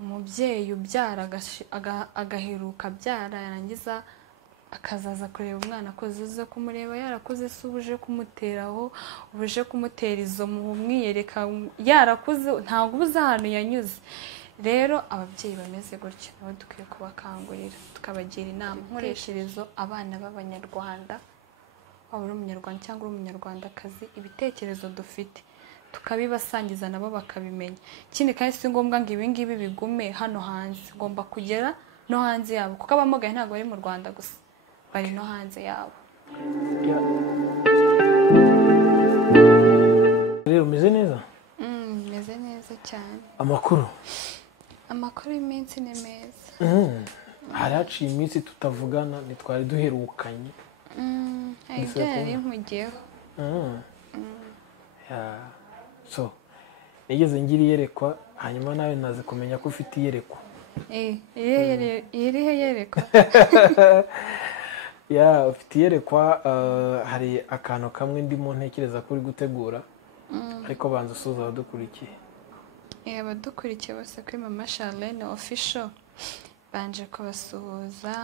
umubyeyi ubyara agaheruka abyara yarangiza akazaza kureba umwana ko zuze kumureba yarakuze se ubuje kumuteraho ubuje kumutera izo mwiyereka yarakuze ntabwo ubuze ahantu yanyuze rero ababyeyi bameze gutyo nabo dukwiye kubakangurira tukabagira inama nkoresherezo abana b'abanyarwanda waba uri umunyarwanda cyangwa uri umunyarwandakazi ibitekerezo dufite tukabibasangiza nabo bakabimenya ikindi kandi si ngombwa ngo ibi ngibi bigume hano hanze ugomba kugera no hanze yabo kuko abamugaye ntabwo bari mu Rwanda gusa bari no hanze yabo. Rero umeze neza? Meze neza cyane. Amakuru y'iminsi ni meza. Hari haciye iminsi tutavugana ntitwari duherukanye. Ibyo nari nkugiyeho. So nigeze ngira iyerekwa hanyuma nawe naze kumenya ko ufite iyerekwa. Irihe yerekwa? Ufite iyerekwa hari akantu kamwe ndimo ntekereza ko uri gutegura ariko banza usuza abadukurikiye. Abadukurikiye bose kuri Mama Charlene Official banje kubasuhuza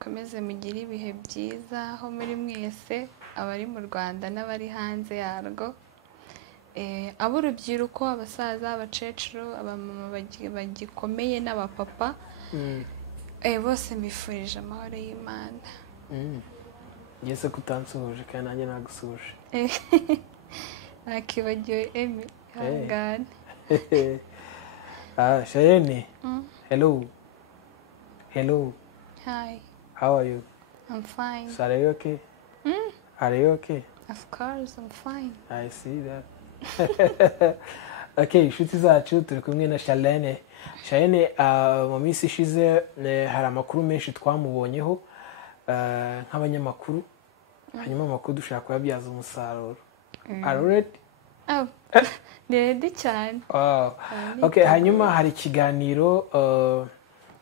komeze mugire ibihe byiza aho muri mwese abari mu Rwanda n'abari hanze yarwo. Ab'urubyiruko abasaza abacecuru abamama bagikomeye n'abapapa bose mbifurije amahoro y'Imana. Ngeze kutansuhuje kandi nanjye nagusuhuje. Nakibagiwe Emi hangane. Shayeni. Hello. Hi. How are you? I'm fine. So are you okay? Are you okay? Of course, I'm fine. I see that. Okay, inshuti zacu turi kumwe na Charlene. Charlene mu minsi ishize hari amakuru menshi twamubonyeho nk'abanyamakuru hanyuma amakuru dushaka kuyabyaza umusaruro. Are you ready? Ready cyane. Okay, hanyuma hari ikiganiro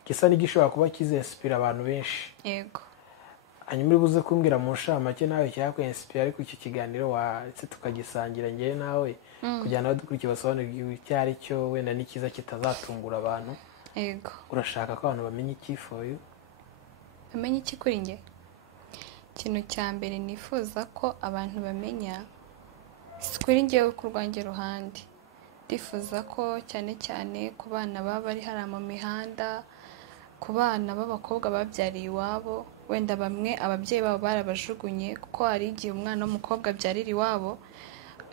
gisa n'igishobora kuba kizinspira abantu benshi. Yego. Hanyuma uri buze kumbwira mu nshamake nawe cyakwenspira ariko iki kiganiro ndetse tukagisangira ngewe nawe kugira ngo dukurikiye basobanurire icyo ari cyo wenda n'ikiza kitazatungura abantu. Yego. Urashaka ko abantu bamenye iki for you? Bamenye iki kuri nge? Ikintu cya mbere nifuza ko abantu bamenya kuri ngewe ku rwanjye ruhande ndifuza ko cyane cyane ku bana baba bari hari mu mihanda ku bana b'abakobwa babyariye iwabo wenda bamwe ababyeyi babo barabajugunye kuko hari igihe umwana w'umukobwa abyarira iwabo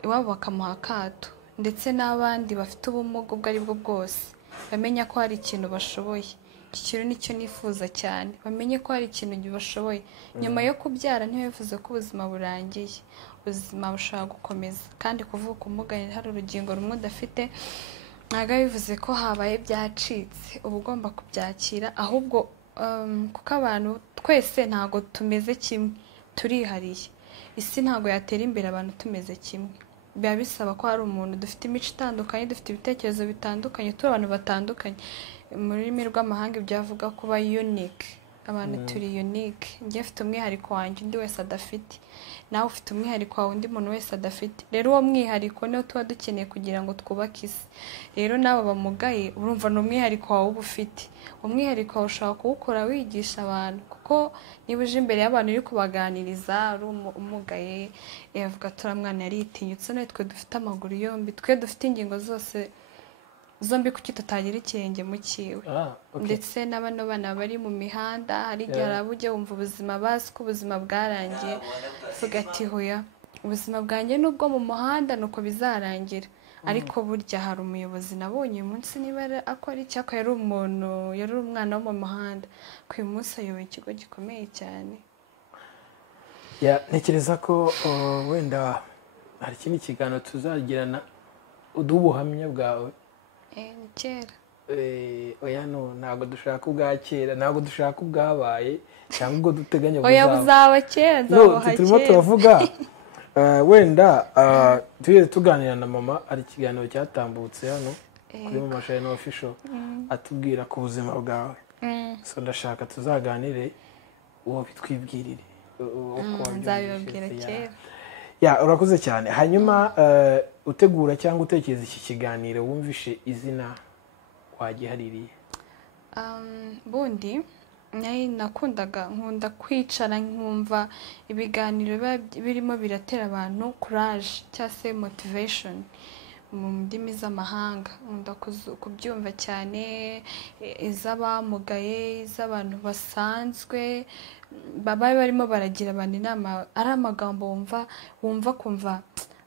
bakamuha akato ndetse n'abandi bafite ubumuga ubwo ari bwo bwose bamenya ko hari ikintu bashoboye. Iki kintu nicyo nifuza cyane bamenye ko hari ikintu bashoboye nyuma yo kubyara ntibivuze ko ubuzima burangiye ubuzima bushobora gukomeza kandi kuvuka umuganira hari urugingo rumwe udafite ntabwo bivuze ko habaye byacitse uba ugomba kubyakira ahubwo kuko abantu twese ntabwo tumeze kimwe turihariye isi ntabwo yatera imbere abantu tumeze kimwe biba bisaba ko hari umuntu dufite imico itandukanye dufite ibitekerezo bitandukanye turi abantu batandukanye mu rurimi rw'amahanga byavuga kuba unique abantu turi unique njye mfite umwihariko wanjye undi wese adafite nawe ufite umwihariko wawe undi muntu wese adafite rero uwo mwihariko niwo tuba dukeneye kugira ngo twubake isi rero nawe bamugaye urumva ni umwihariko wawe uba ufite umwihariko wawe ushobora kuwukora wigisha abantu kuko niba uje imbere y'abantu uri kubaganiriza ari umugaye yavuga turamwana yaritinyutse nawe twe dufite amaguru yombi twe dufite ingingo zose zombi kuki tutagira ikirenge mu kiwe ndetse n'abano bana bari mu mihanda hari igihe arabujya wumva ubuzima bazi ko ubuzima bwarangiye vuga ati hoya ubuzima bwanjye nubwo mu muhanda nuko bizarangira ariko burya hari umuyobozi nabonye uyu munsi niba akora icyako yari umwana wo mu muhanda ko uyu munsi ayoboye ikigo gikomeye cyane. Ntekereza ko wenda hari ikindi kiganiro tuzagirana uduha ubuhamya bwawe. Ni kera. Oya ntabwo dushaka ubwa kera ntabwo dushaka ubwabaye cyangwa ubwo duteganya buzaba kera nzabaha kera. Turimo turavuga wenda tugeze tuganira na mama ari ikiganiro cyatambutse hano kuri Mama Charlene Official atubwira ku buzima bwawe so ndashaka tuzaganire uwo bitwibwirire nzabibabwira kera. Urakoze cyane hanyuma utegura cyangwa utekereza iki kiganiro wumvishe izina wagihaririye? Bundi nkunda kwicara nkumva ibiganiro biba birimo biratera abantu courage cyangwa se motivation mu ndimi z'amahanga. Nkunda kubyumva cyane, iz'abamugaye, iz'abantu basanzwe baba barimo baragira abantu inama, ari amagambo wumva kumva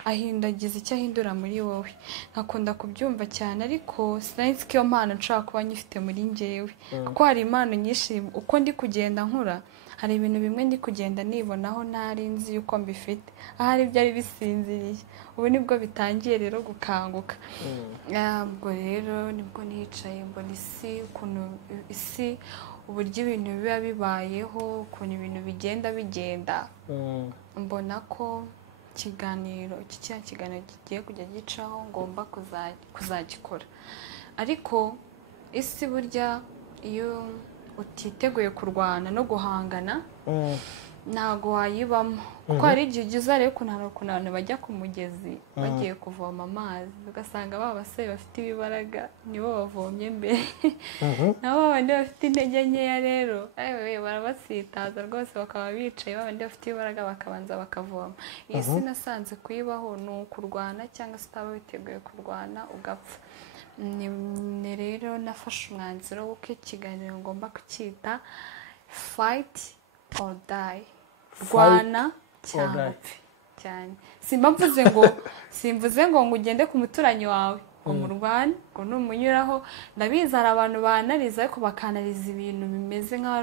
ahindagiza icyo ahindura muri wowe. Nkakunda kubyumva cyane, ariko sinzi ko iyo mpano nshobora kuba nyifite muri njyewe, kuko hari impano nyinshi uko ndi kugenda nkura, hari ibintu bimwe ndi kugenda nibonaho ntari nzi yuko mbifite, ahari byari bisinziriye, ubu nibwo bitangiye rero gukanguka. Ubwo rero nibwo nicaye mbona ukuntu isi uburyo ibintu biba bibayeho, ukuntu ibintu bigenda mbona ko kiganiro kigiye kujya gicaho ngomba kuzagikora. Ariko isi burya iyo utiteguye kurwana no guhangana ntago wayibamo, kuko hari igihe ugeze rero ukuntu abantu bajya ku mugezi bagiye kuvoma amazi, ugasanga ba basore bafite ibibaraga nibo bavomye mbere, nabo babandi bafite intege nkeya rero barabasitaza rwose, bakaba bicaye, babandi bafite ibibaraga bakabanza bakavoma. Iyi si nasanze kuyibaho ni ukurwana, cyangwa se utaba witeguye kurwana ugapfa. Ni rero nafashe umwanzuro w'uko ikiganiro ngomba kucyita fight or die, rwana cyangwa upfe cyane. simvuze ngo ugende ku muturanyi wawe ngo murwane, ngo numunyuraho. Ndabizi hari abantu banariza, ariko bakanariza ibintu bimeze nk'aho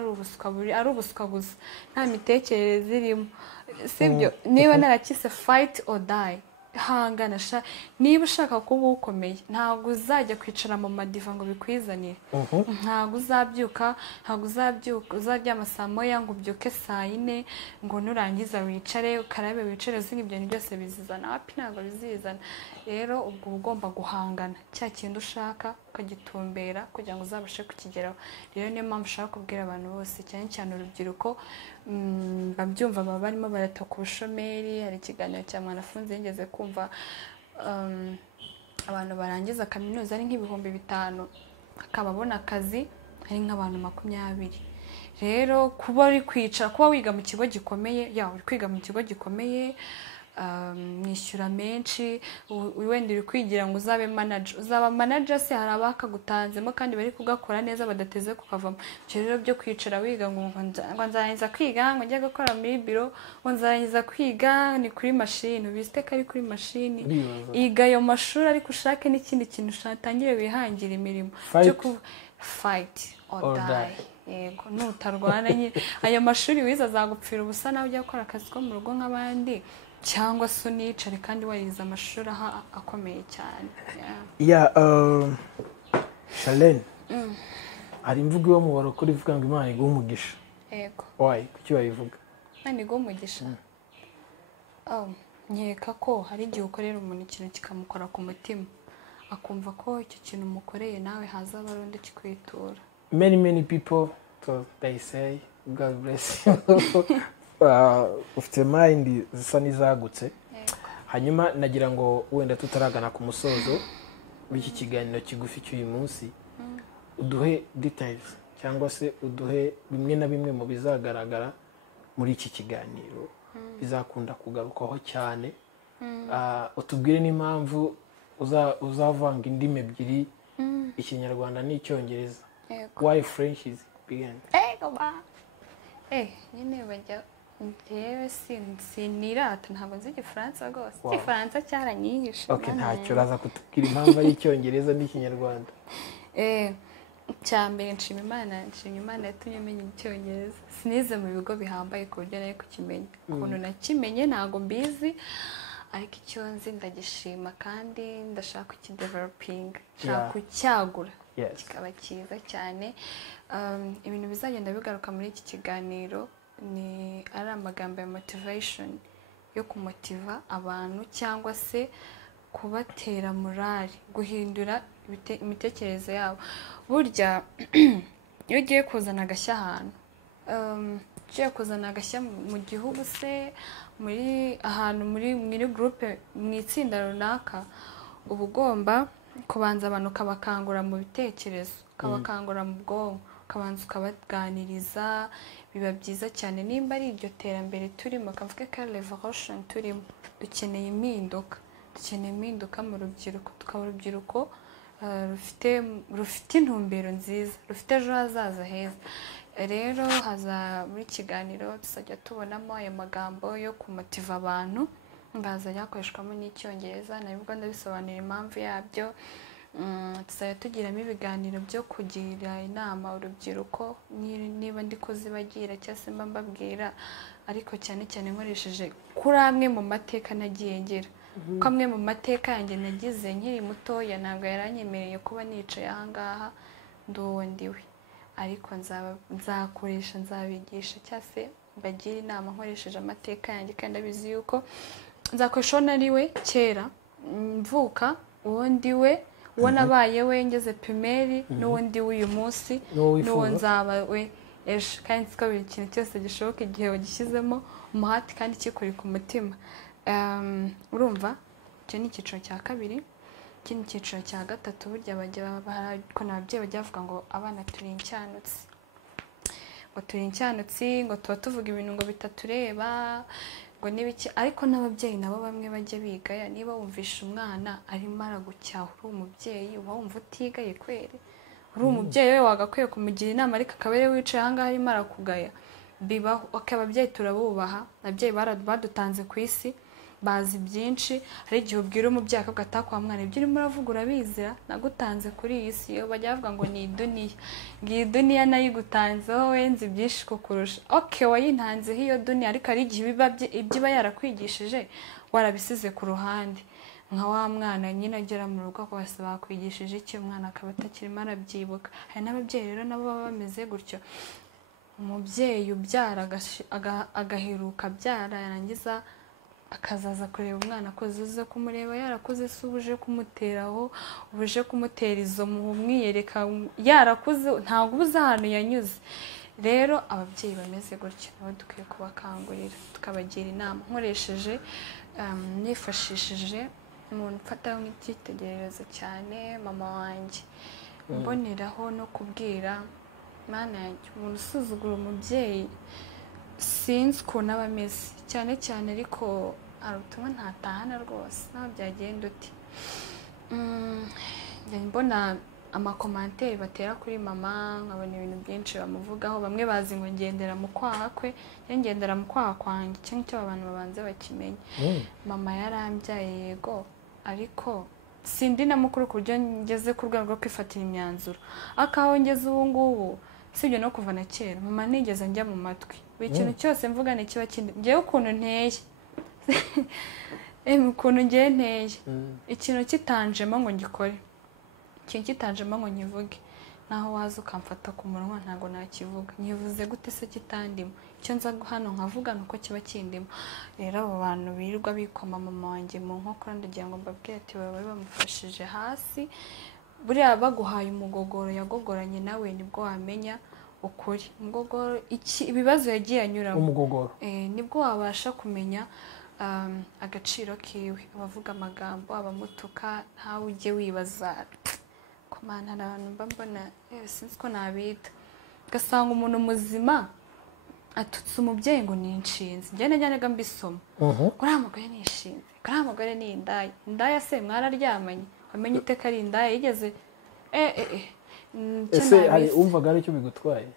ari ubuswa gusa, nta mitekerereze irimo, sibyo? Niba narakise fight or die, hangana niba ushaka kuba ukomeye, ntabwo uzajya kwicara mu madiva ngo bikwizanire. Ntabwo uzaryama saa moya ngo ubyuke saa 4 ngo nurangiza wicare ukarabe wicare, uzi ibyo bintu byose bizizana wapi? Ntabwo bizizana. Rero ubwo ugomba guhangana cya kintu ushaka ukagitumbera kugira ngo uzabashe kukigeraho. Rero niyo mpamvu ushaka kubwira abantu bose, cyane cyane urubyiruko, babyumva baba barimo baratoka ubushomeri. Hari ikiganiro cya Mwanafunzi yigeze kumva, abantu barangiza kaminuza ari nk'ibihumbi 5, akaba abona akazi ari nk'abantu 20. Rero kuba uri kwicara, kuba wiga mu kigo gikomeye, uri kwiga mu kigo gikomeye, mwishyura menshi, wenda uri kwigira ngo uzabe manager. Uzaba manager se hari abakagutanzemo kandi bari kugakora neza badateze kukavamo. Rero byo kwicara wiga ngo nzarangiza kwiga ngo njye gukora muri biro, ngo nzarangiza kwiga ni kuri machine, ubiste ko ari kuri machine. Iga ayo mashuri ariko ushake n'ikindi kintu ushatangire wihangira imirimo. Fight or die. Yego, nutarwana nyine ayo mashuri wize azagupfira ubusa, nawe ujya gukora akazi ko mu rugo nk'abandi, cyangwa se unicare kandi warize amashuri akomeye cyane. Charlene, hari imvugo yo mu barokore ivuga ngo Imana iguha umugisha. Yego. Kuki bayivuga? Imana iguha umugisha? Nkeka ko hari igihe ukorera umuntu ikintu kikamukora ku mutima, akumva ko icyo kintu umukoreye nawe haza abarundi kikwitura. Many people, so they say, God bless you. Ufite mind zisa n'izagutse. Hanyuma nagira ngo wenda tutaragana ku musozo w'iki kiganiro kigufi cy'uyu munsi, uduhe details cyangwa se uduhe bimwe na bimwe mu bizagaragara muri iki kiganiro bizakunda kugarukaho cyane. Utubwire n'impamvu uzavanga indimi ebyiri, Ikinyarwanda n'icyongereza. Why French is began? Nyine bajya njyewe sinirata, ntabwo nzi Igifaransa rwose. Igifaransa cyaranyihishe. Ntacyo uraza kutubwira impamvu ari Icyongereza n'Ikinyarwanda. Cyambere nshima Imana yatumye menya Icyongereza. Sinize mu bigo bihambaye ku buryo nayo kukimenya. Ukuntu nakimenye ntabwo mbizi, ariko icyo nzi ndagishima kandi ndashaka kukideveloping, nshaka kucyagura kikaba cyiza cyane. Ibintu bizagenda bigaruka muri iki kiganiro ni ari amagambo ya motivation, yo kumotiva abantu cyangwa se kubatera morale, guhindura imitekerereze yabo. Burya iyo ugiye kuzana agashya ahantu, ugiye kuzana agashya mu gihugu se, muri ahantu muri groupe, mu itsinda runaka, uba ugomba kubanza abantu ukabakangura mu bitekerezo, ukabakangura mu bwonko, ukabanza ukabaganiriza, biba byiza cyane. Nimba ari iryo terambere turimo, akavuga ko ari revolution turimo, dukeneye impinduka mu rubyiruko, tukaba urubyiruko rufite intumbero nziza, rufite ejo hazaza heza. Rero muri kiganiro tuzajya tubonamo aya magambo yo kumotiva abantu, ngazajya hakoreshwamo n'icyongereza, nabwo ndabisobanura impamvu yabyo. Tuzajya tugiramo ibiganiro byo kugira inama urubyiruko, niba ndi kuzibagira cyangwa se mba mbabwira, ariko cyane cyane nkoresheje kuri amwe mu mateka nagiye ngira. Ko amwe mu mateka yanjye nagize nkiri mutoya ntabwo yaranyemereye kuba nicaye ahangaha ndi uwo ndiwe, ariko nzakoresha, nzabigisha cyangwa se mbagira inama nkoresheje amateka yanjye, kandi abizi yuko nzakoresha uwo nari we kera mvuka, uwo ndi we, uwo nabaye we ngeze primeri, n'uwo ndi we uyu munsi, n'uwo nzaba we ejo. Kandi nzi ko buri kintu cyose gishoboka igihe wagishyizemo umuhati kandi kikuri ku mutima. Urumva, icyo ni icyiciro cya kabiri. Ikindi cyiciro cya gatatu, burya ababyeyi bajya bavuga ngo abana turi incyanutsi, ngo tuba tuvuga ibintu ngo bitatureba, ngo n'ibiki. Ariko n'ababyeyi nabo bamwe bajya bigaya. Niba wumvisha umwana arimo aragucyaha uri umubyeyi, uba wumva utigaye kweri? Uri umubyeyi we wagakwiye kumugira inama, ariko akaba ari wicaye ahangaha arimo arakugaya. Bibaho. Ababyeyi turabubaha, ababyeyi badutanze ku isi, bazi byinshi. Hari igihe ubwira umubyeyi akavuga ati kwa mwana ibyo urimo uravuga urabizira, nagutanze kuri iyi si. Iyo bajya bavuga ngo ni iduniya, ngiyi iduniya nayigutanzeho, we nzi byinshi kukurusha. Wayintanzeho iyo duniya, ariko hari igihe ibyo iba yarakwigishije warabisize ku ruhande. Nka wa mwana nyine agera mu rugo bose bakwigishije iki, umwana akaba atakirimo arabyibuka. Hari n'ababyeyi rero nabo baba bameze gutyo. Umubyeyi ubyara agaheruka abyara, yarangiza akazaza kureba umwana ko uze kumureba yarakuze, se ubuje kumuteraho, ubuje kumutera izo mwiyereka yarakuze, ntabwo ubuze ahantu yanyuze. Rero ababyeyi bameze gutyo nabo dukwiye kubakangurira, tukabagira inama nifashishije umuntu mfata nk'icyitegererezo cyane, mama wanjye. Mboneraho no kubwira mana yanjye, umuntu usuzugura umubyeyi sinzi ukuntu aba ameze cyane cyane, ariko hari ubutumwa ntatahana rwose. Naho byagenda uti mbona amakomantere batera kuri mama, nkabona ibintu byinshi bamuvugaho. Bamwe bazi ngo ngendera mu kwaha kwe, ngendera mu kwaha kwanjye. Icyo ngicyo abantu babanza bakimenye. Mama yarambyaye yego, ariko sindi na mukuru ku buryo ngeze ku rwego rwo kwifatira imyanzuro. Akaho ngeze ubu ngubu, sibyo no kuva na kera, mama nigeze njya mu matwi. Buri kintu cyose mvuga ni kiba kindi. Ngewe ukuntu nteye, ukuntu ngewe nteye, ikintu kitanjemo ngo ngikore, ikintu kitanjemo ngo nkivuge, naho waza ukamfata ku munwa ntabwo nakivuga. Nyivuze gute se kitandimo? Icyo nza hano nkavuga nuko kiba kindimo. Rero abo bantu birirwa bikoma mama wanjye mu nkokora, ndagira ngo mbabwire ati baba bamufashije hasi. Buriya baguhaye umugogoro yagogoranye nawe nibwo wamenya ukuri. Umugogoro ibibazo yagiye anyuramo, umugogoro nibwo wabasha kumenya agaciro kiwe. Abavuga amagambo, abamutuka, ntawe ujye wibaza ko mana hari abantu mba mbona sinzi ko nabita, ugasanga umuntu muzima atutse umubyeyi ngo ni inshinzi. Njye najyanaga mbisoma, uriya mugore ni inshinzi, uriya mugore ni indaya. Indaya se mwararyamanye? Wamenye iteka ari indaya? Yigeze ese hari umvaga ari cyo bigutwaye?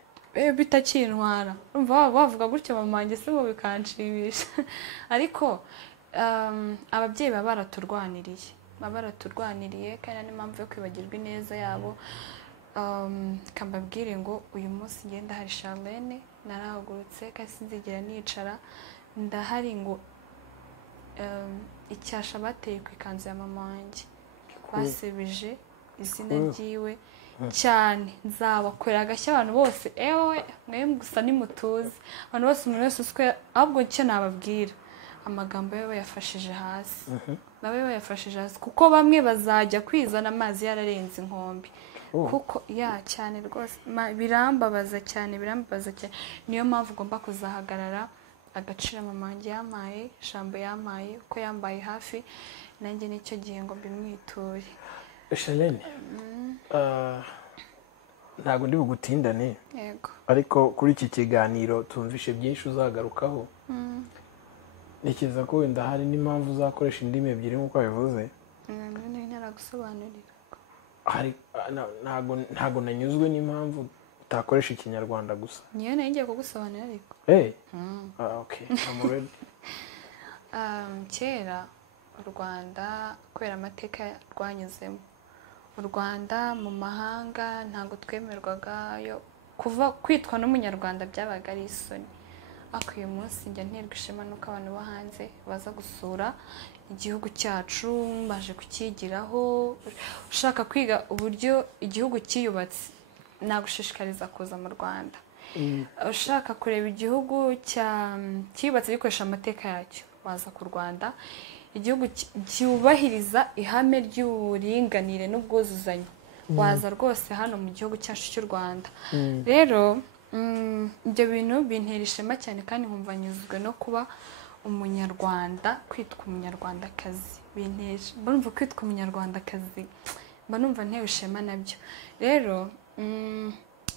Bitakintwara. Umva bavuga gutyo mama wanjye se ngo bikanshimisha. Ariko ababyeyi baba baraturwaniriye, kandi n'impamvu yo kwibagirwa ineza yabo. Kambabwire ngo uyu munsi ngenda hari Charlene, narahagurutse kandi sinzigera nicara, ndahari ngo icyasha bateye ku ikanzu ya mama wanjye, basebije izina ryiwe cyane. Nzabakorera agashya abantu bose, mwe gusa nimutuze abantu bose, umuntu wese uswe. Ahubwo icyo nababwira, amagambo ye bayafashije hasi, kuko bamwe bazajya kwizana amazi yararenze inkombe. Kuko cyane rwose birambabaza cyane. Niyo mpamvu ugomba kuzahagarara agaciro mama wanjye yampaye, ijambo yampaye, uko yambaye hafi, nanjye nicyo gihe ngo mbimwiture. Shalene, ntabwo ndi bugutindane yego ariko kuri iki kiganiro tumvishe byinshi uzagarukaho. Ntekereza ko wenda hari n'impamvu uzakoresha indimi ebyiri nk'uko wabivuze. none ntaragusobanurira ntabwo nanyuzwe n'impamvu utakoresha ikinyarwanda gusa. niyo nari ngiye kugusobanurira ariko okay, I'm ready. kera u Rwanda kubera amateka rwanyuzemo, u Rwanda mu mahanga ntabwo twemerwagayo kuva kwitwa n'umunyarwanda byabaga ari isoni, ariko uyu munsi njya nterwa ishema nuko abantu bo hanze baza gusura igihugu cyacu baje kukigiraho. Ushaka kwiga uburyo igihugu cyiyubatse nagushishikariza kuza mu Rwanda. Ushaka kureba igihugu cyiyubatse gikoresha amateka yacyo waza ku Rwanda. Igihugu cyubahiriza ihame ry'uburinganire n'ubwuzuzanye waza rwose hano mu gihugu cyacu cy'u Rwanda. Rero ibyo bintu bintera ishema cyane kandi nkumva nyuzwe no kuba umunyarwanda, kwitwa umunyarwandakazi binteje. Mba kwitwa umunyarwandakazi mba numva ntewe ishema nabyo. Rero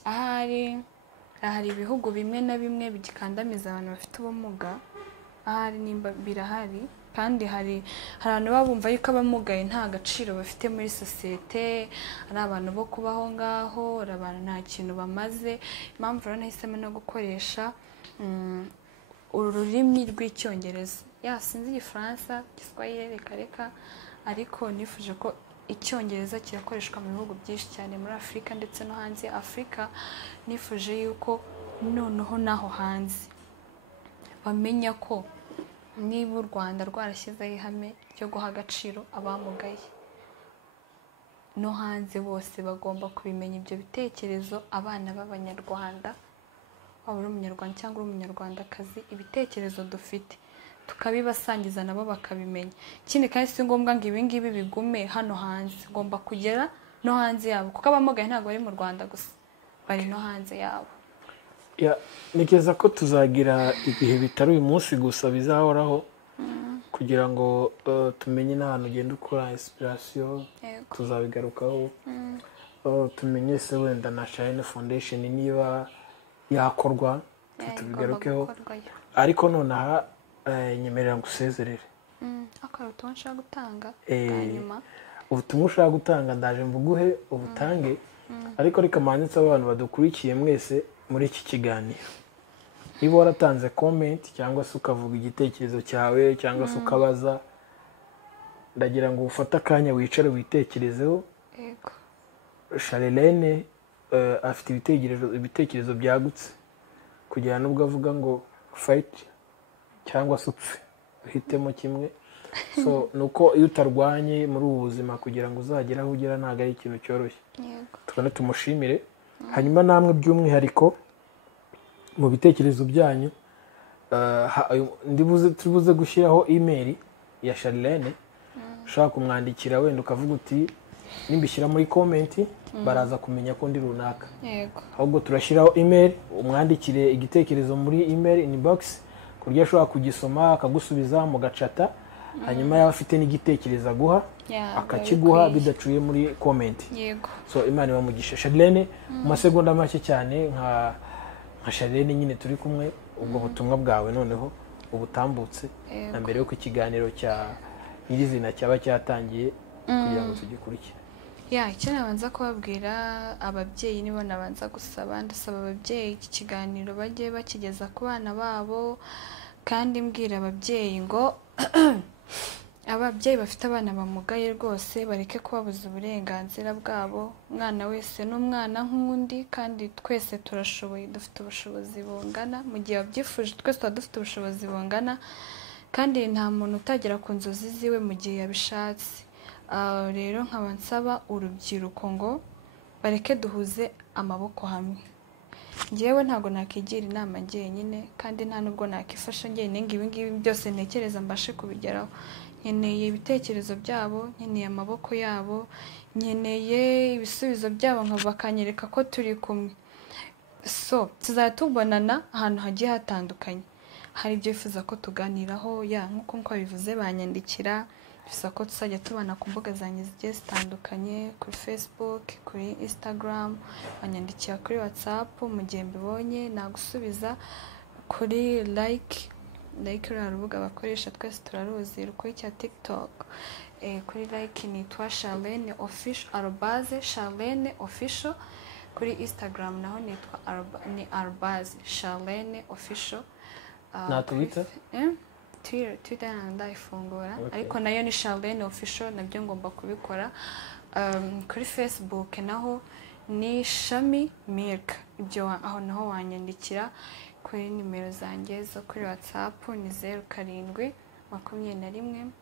ahari ibihugu bimwe na bimwe bigikandamiza abantu bafite ubumuga, ahari nimba birahari, kandi hari abantu baba bumva yuko abamugaye nta gaciro bafite muri sosiyete, ari abantu bo kubaho ngaho, ari abantu nta kintu bamaze. Impamvu rero nahisemo no gukoresha ururimi rw'icyongereza. Sinzi igifaransa, igiswahili reka, ariko nifuje ko icyongereza kirakoreshwa mu bihugu byinshi cyane muri Afurika ndetse no hanze ya Afurika. Nifuje yuko noneho naho hanze bamenya ko niba u Rwanda rwarashyizeho ihame ryo guha agaciro abamugaye, no hanze bose bagomba kubimenya ibyo bitekerezo. Abana b'abanyarwanda, waba uri umunyarwanda cyangwa uri umunyarwandakazi, ibitekerezo dufite tukabibasangiza nabo bakabimenya. Ikindi kandi si ngombwa ngo ibi ngibi bigume hano hanze, ngomba kugera no hanze yabo, kuko abamugaye ntabwo bari mu Rwanda gusa, bari no hanze yabo. Ntekereza ko tuzagira ibihe bitari uyu munsi gusa bizahoraho, kugira ngo tumenye n'ahantu ugenda ukora inspiration, tuzabigarukaho. Tumenye se wenda na Shalene Foundation niba yakorwa, tubigarukeho. Ariko nonaha nyemerera ngusezerere. Ubutumwa nshaka gutanga hanyuma ubutumwa ushaka gutanga ndaje mvuguhe ubutange, ariko reka manitse abantu badukurikiye mwese muri iki kiganiro. Niba waratanze comment cyangwa se ukavuga igitekerezo cyawe cyangwa se ukabaza, ndagira ngo ufate akanya wicare witekerezeho. Shalene afite ibitekerezo byagutse, kugira nubwo avuga ngo fight cyangwa se upfe, uhitemo kimwe. So nuko iyo utarwanye muri ubu buzima kugira ngo uzagere aho ugera ntabwo ari ikintu cyoroshye. Tukane tumushimire. Hanyuma namwe by'umwihariko mu bitekerezo byanyu, turibuze gushyiraho email ya Shalene. Ushaka kumwandikira wenda ukavuga uti nimbishyira muri comment baraza kumenya ko ndi runaka. Ahubwo turashyiraho email, umwandikire igitekerezo muri email inbox, kurya ashobora kugisoma akagusubiza mu gacata. Hanyuma yaba afite n'igitekerezo aguha akakiguha bidacuye muri comment. So Imana ibamugisha. Shalene, mu masegonda make cyane nka Shalene nyine turi kumwe, ubwo butumwa bwawe noneho ubutambutse na mbere yuko ikiganiro cya nyirizina cyaba cyatangiye kugira ngo tugikurikire. Icyo nabanza kubabwira ababyeyi, nibo nabanza gusaba, ndasaba ababyeyi iki kiganiro bajye bakigeza ku bana babo, kandi mbwira ababyeyi ngo ababyeyi bafite abana bamugaye rwose bareke kubabuza uburenganzira bwabo. Umwana wese ni umwana nk'undi, kandi twese turashoboye, dufite ubushobozi bungana. Mu gihe wabyifuje twese tuba dufite ubushobozi bungana, kandi nta muntu utagera ku nzozi ziwe mu gihe yabishatse. Rero nkaba nsaba urubyiruko ngo bareke duhuze amaboko hamwe. Njyewe ntabwo nakigira inama njyenyine, kandi nta nubwo nakifasha njyenyine ngo ibi ngibi byose ntekereza mbashe kubigeraho. Nkeneye ibitekerezo byabo, nkeneye amaboko yabo, nkeneye ibisubizo byabo, bakanyereka ko turi kumwe. So tuzajya tubonana ahantu hagiye hatandukanye, hari ibyo bifuza ko tuganiraho. Nk'uko bivuze banyandikira, bisa ko tuzajya tubana ku mbuga zanjye zigiye zitandukanye, kuri Facebook, kuri Instagram, wanyandikira kuri WhatsApp mu gihe mbibonye nagusubiza, kuri like ruriya rubuga bakoresha twese turaruzi rukurikira TikTok. Kuri like nitwa Charlene Official @Charlene Official, kuri Instagram naho nitwa @Charlene Official. Na Twitter? Twitter ndayifungura, ariko nayo ni Charlene Official, nabyo ngomba kubikora. Kuri Facebook naho ni Shami Milk, ibyo aho naho wanyandikira. Kuri nimero zanjye zo kuri WhatsApp ni 07 21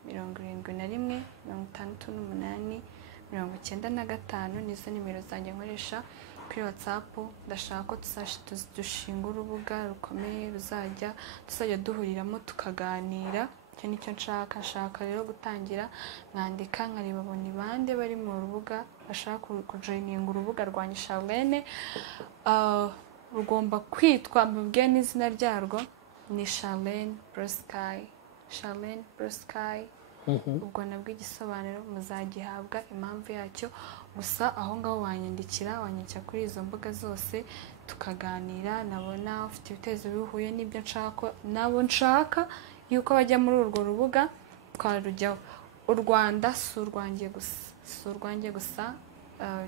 71 68 95. Nizo nimero zanjye nkoresha kuri WhatsApp. Ndashaka ko dushinga urubuga rukomeye tuzajya duhuriramo tukaganira. Icyo nicyo nshaka rero gutangira mwandika nkareba abo ni bande bari mu rubuga bashaka kujoininga urubuga rwa Charlene. Rugomba kwitwa mbabwiye n'izina ryarwo ni Charlene Blue Sky. Charlene Blue Sky. Ubwo nabwo igisobanuro muzagihabwa impamvu yacyo, gusa aho ngaho wanyandikira kuri izo mbuga zose tukaganira. Nabona ufite ibitekerezo bihuye n'ibyo nshaka yuko bajya muri urwo rubuga twarujyaho. U Rwanda si urwanjye gusa,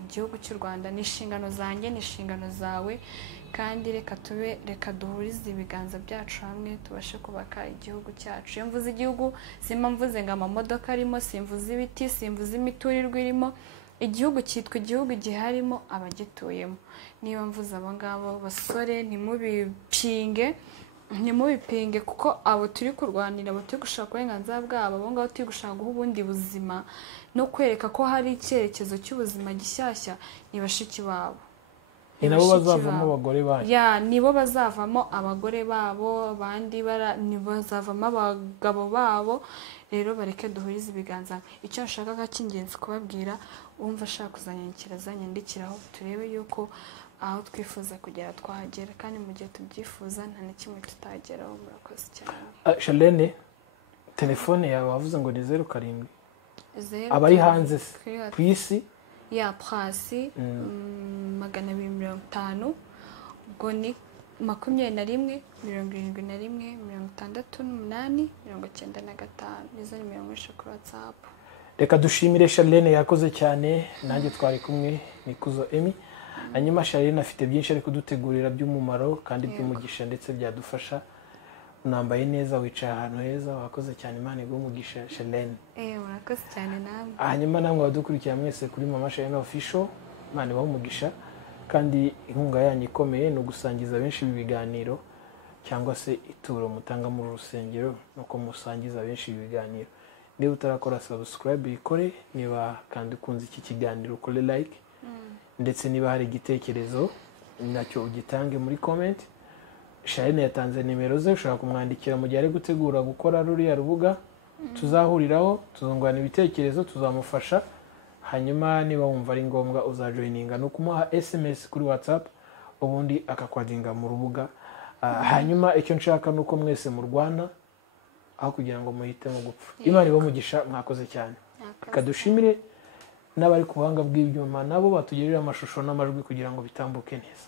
igihugu cy'u Rwanda ni inshingano zanjye, ni inshingano zawe, kandi reka duhurize ibiganza byacu hamwe tubashe kubaka igihugu cyacu. Iyo mvuze igihugu simba mvuze ngo amamodoka arimo, simvuze ibiti, simvuze imiturirwa irimo. Igihugu cyitwa igihugu igihe harimo abagituyemo. Niba mvuze abo ngabo basore ntimubipinge kuko abo turi kurwanira, abo turi gushaka uburenganzira bwabo, abo ngabo turi gushaka guha ubundi buzima no kwereka ko hari icyerekezo cy'ubuzima gishyashya, ni bashiki babo. Ni nabo bazavamo abagore babo. Nibo bazavamo abagore babo, abandi bazavamo abagabo babo. Rero bareke duhurize ibiganza. Icyo nshaka cy'ingenzi kubabwira, wumva ashaka kuzanyandikira azanyandikiraho, turebe yuko aho twifuza kugera twahagera, kandi mu gihe tubyifuza nta na kimwe tutageraho. Murakoze cyane. Charlene, telefone yawe wavuze ngo ni 07 abari hanze ku isi ya Prasi 250, ubwo ni 21 71 68 95. Nizo nimero nkoresha kuri WhatsApp. Reka dushimire Charlene, yakoze cyane. Nanjye twari kumwe Nikuzo Emmy. Hanyuma Charlene afite byinshi ari kudutegurira by'umumaro kandi by'umugisha ndetse byadufasha. Unambaye neza, wicaye ahantu heza, wakoze cyane. Imana igumugisha Charlene. Murakoze cyane namwe. Hanyuma namwe badukurikira mwese kuri Mama Charlene Official, Imana ibahumugisha, kandi inkunga yanyu ikomeye no gusangiza benshi ibiganiro cyangwa se ituro mutanga mu rusengero nuko musangiza benshi ibiganiro. Niba utarakora subscribe ikore, niba kandi ukunze iki kiganiro ukore like, ndetse niba hari igitekerezo nacyo ugitange muri comment. Charlene yatanze nimero ze, ushaka kumwandikira mu gihe ari gutegura gukora ruriya rubuga tuzahuriraho, tuzungurana ibitekerezo, tuzamufasha. Hanyuma niba wumva ari ngombwa uzajoininga no kumuha SMS kuri WhatsApp, ubundi akakwadinga mu rubuga. Hanyuma icyo nshaka nuko mwese mu Rwanda aho kugira ngo muhitemo gupfa. Imana ibahumugisha, mwakoze cyane. Reka dushimire n'abari ku buhanga bw'ibyuma nabo batugerera amashusho n'amajwi kugira ngo bitambuke neza.